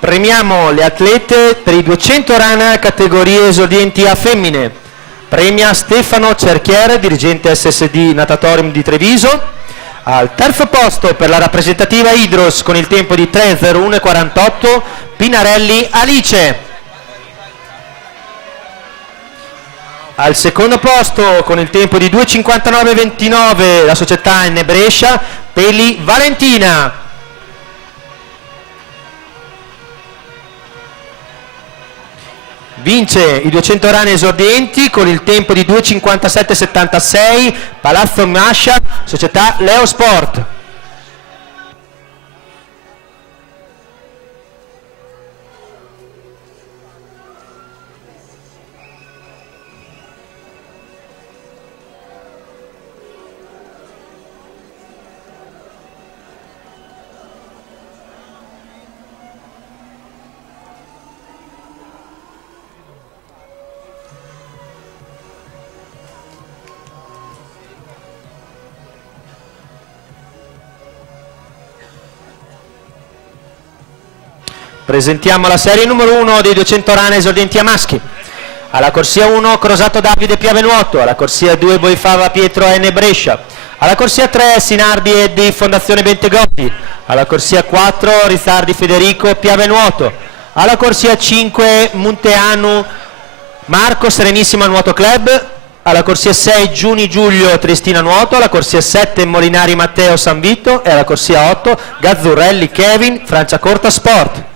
Premiamo le atlete per i 200 rana categorie esordienti a femmine. Premia Stefano Cerchiere, dirigente SSD Natatorium di Treviso. Al terzo posto per la rappresentativa Idros con il tempo di 3:01:48 Pinarelli Alice. Al secondo posto con il tempo di 2:59:29 la società N Brescia Peli Valentina. Vince i 200 rane esordienti con il tempo di 2:57:76 Palazzo Mascia, società Leo Sport. Presentiamo la serie numero 1 dei 200 rane esordienti a maschi. Alla corsia 1 Crosato Davide Piavenuoto, alla corsia 2 Boifava Pietro N Brescia, alla corsia 3 Sinardi Eddi Fondazione Bentegotti, alla corsia 4 Rizzardi Federico Piavenuoto, alla corsia 5 Munteanu Marco Serenissima Nuoto Club, alla corsia 6 Giuni Giulio Triestina Nuoto, alla corsia 7 Molinari Matteo San Vito e alla corsia 8 Gazzurelli Kevin Franciacorta Sport.